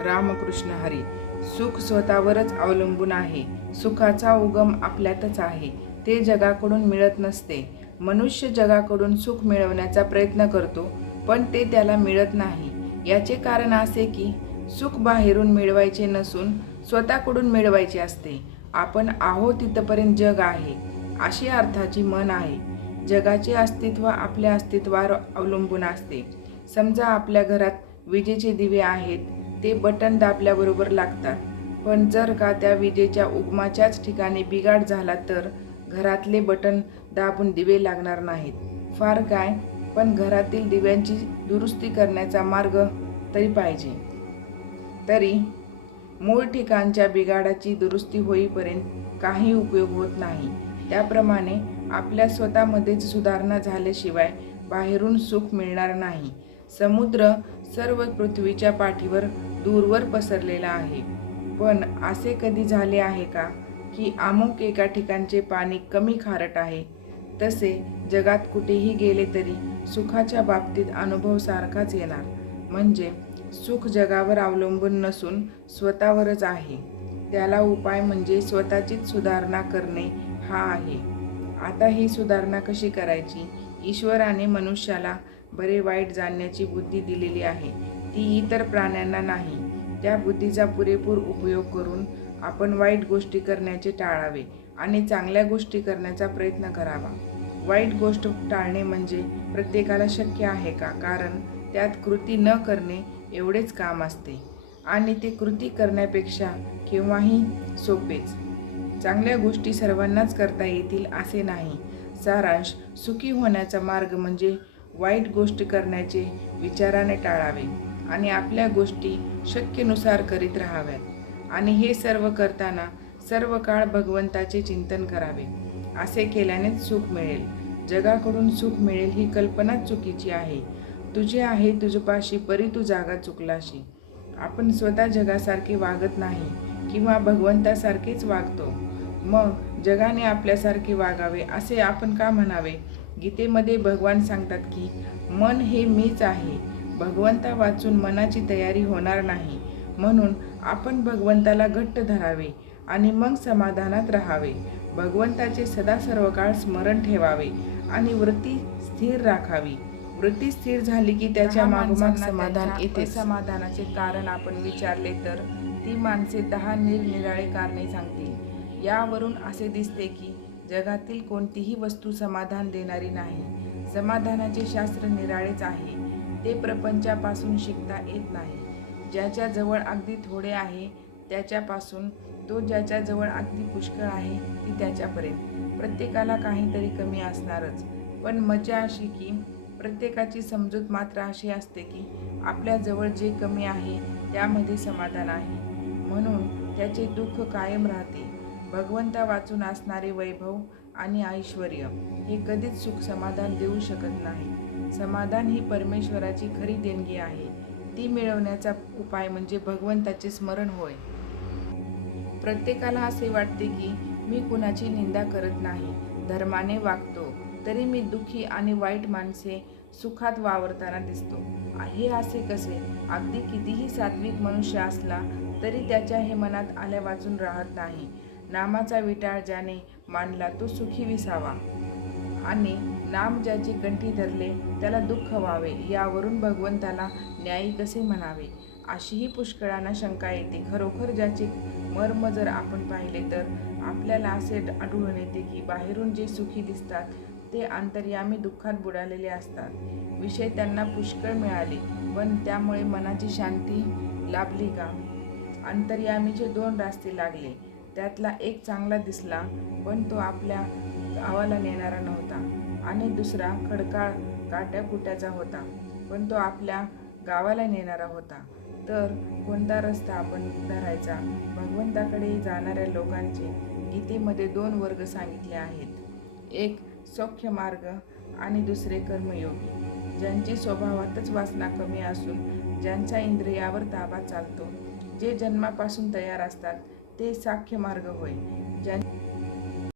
रामकृष्ण हरी. सुख स्वतःवरच अवलंबून आहे. सुखाचा उगम आपल्यातच आहे. ते जगाकडून मिळत नसते. मनुष्य जगाकडून सुख मिळवण्याचा प्रयत्न करतो, पण ते त्याला मिळत नाही. याचे कारण असे की सुख बाहेरून मिळवायचे नसून स्वतःकडून मिळवायचे असते. आपण आहोत तिथपर्यंत जग आहे, अशी अर्थाची म्हण आहे. जगाचे अस्तित्व आपल्या अस्तित्वावर अवलंबून असते. समजा आपल्या घरात विजेचे दिवे आहेत, ते बटन दाबल्याबरोबर लागतात. पण जर का त्या विजेच्या उगमाच्याच ठिकाणी बिघाड झाला तर घरातले बटन दाबून दिवे लागणार नाहीत. फार काय, पण घरातील दिव्यांची दुरुस्ती करण्याचा मार्ग तरी पाहिजे. तरी मूळ ठिकाणच्या बिघाडाची दुरुस्ती होईपर्यंत काही उपयोग होत नाही. त्याप्रमाणे आपल्या स्वतःमध्येच सुधारणा झाल्याशिवाय बाहेरून सुख मिळणार नाही. समुद्र सर्व पृथ्वीच्या पाठीवर दूरवर पसरलेला आहे, पण असे कधी झाले आहे का की अमुक एका ठिकाणचे पाणी कमी खारट आहे? तसे जगात कुठेही गेले तरी सुखाच्या बाबतीत अनुभव सारखाच येणार. म्हणजे सुख जगावर अवलंबून नसून स्वतःवरच आहे. त्याला उपाय म्हणजे स्वतःचीच सुधारणा करणे हा आहे. आता ही सुधारणा कशी करायची? ईश्वराने मनुष्याला बरे वाईट जाणण्याची बुद्धी दिलेली आहे. ती इतर प्राण्यांना नाही. त्या बुद्धीचा पुरेपूर उपयोग करून आपण वाईट गोष्टी करण्याचे टाळावे आणि चांगल्या गोष्टी करण्याचा प्रयत्न करावा. वाईट गोष्ट टाळणे म्हणजे प्रत्येकाला शक्य आहे का? कारण त्यात कृती न करणे एवढेच काम असते आणि ते कृती करण्यापेक्षा केव्हाही सोपेच. चांगल्या गोष्टी सर्वांनाच करता येतील असे नाही. सारांश, सुखी होण्याचा मार्ग म्हणजे वाईट गोष्ट करण्याचे विचाराने टाळावे आणि आपल्या गोष्टी शक्यनुसार करीत राहाव्यात. आणि हे सर्व करताना सर्व काळ भगवंताचे चिंतन करावे. असे केल्यानेच सुख मिळेल. जगाकडून सुख मिळेल ही कल्पनाच चुकीची आहे. तुझे आहे तुझपाशी परी तू जागा चुकलाशी. आपण स्वतः जगासारखे वागत नाही किंवा भगवंतासारखेच वागतो. मग जगाने आपल्यासारखे वागावे असे आपण का म्हणावे? गीतेमध्ये भगवान सांगतात की मन हे मीच आहे. भगवंता वाचून मनाची तयारी होणार नाही. म्हणून आपण भगवंताला घट्ट धरावे आणि मग समाधानात राहावे. भगवंताचे सदा सर्व काळ स्मरण ठेवावे आणि वृत्ती स्थिर राखावी. वृत्ती स्थिर झाली की त्याच्या मागोमाग समाधान येते. समाधानाचे कारण आपण विचारले तर ती माणसे 10 निरनिराळे कारणे सांगतील. यावरून असे दिसते की जगातील कोणतीही वस्तू समाधान देणारी नाही. समाधानाचे शास्त्र निराळेच आहे. ते प्रपंचापासून शिकता येत नाही. ज्याच्याजवळ अगदी थोडे आहे त्याच्यापासून तो ज्याच्याजवळ अगदी पुष्कळ आहे ती त्याच्यापर्यंत प्रत्येकाला काहीतरी कमी असणारच. पण मजा अशी की प्रत्येकाची समजूत मात्र अशी असते की आपल्याजवळ जे कमी आहे त्यामध्ये समाधान आहे, म्हणून त्याचे दुःख कायम राहते. भगवंता वाचून असणारे वैभव आणि ऐश्वर हे कधीच सुख समाधान देऊ शकत नाही. समाधान ही परमेश्वराची खरी देणगी आहे. ती मिळवण्याचा उपाय म्हणजे भगवंताचे स्मरण होय. प्रत्येकाला असे वाटते की मी कुणाची निंदा करत नाही, धर्माने वागतो, तरी मी दुःखी आणि वाईट माणसे सुखात वावरताना दिसतो. हे असे कसे? अगदी कितीही सात्विक मनुष्य असला तरी त्याच्या हे मनात आल्या वाचून राहत नाही. नामाचा विटाळ ज्याने मानला तो सुखी विसावा आणि नाम ज्याचे कंठी धरले त्याला दुःख व्हावे. यावरून भगवंताला न्यायी कसे म्हणावे अशीही पुष्कळांना शंका येते. खरोखर ज्याचे मर्म जर आपण पाहिले तर आपल्याला असे आढळून येते की बाहेरून जे सुखी दिसतात ते अंतर्यामी दुःखात बुडालेले असतात. विषय त्यांना पुष्कळ मिळाले पण त्यामुळे मनाची शांती लाभली का? अंतर्यामीचे 2 रास्ते लागले. त्यातला एक चांगला दिसला पण तो आपल्या गावाला नेणारा नव्हता आणि दुसरा खडकाळ काट्याकुट्याचा होता पण तो आपल्या गावाला नेणारा होता. तर कोणता रस्ता आपण धरायचा? भगवंताकडे जाणाऱ्या लोकांचे गीतेमध्ये 2 वर्ग सांगितले आहेत. एक सौख्य मार्ग आणि दुसरे कर्मयोगी. ज्यांची स्वभावातच वासना कमी असून ज्यांचा इंद्रियावर ताबा चालतो, जे जन्मापासून तयार असतात ते साख्य मार्ग होय.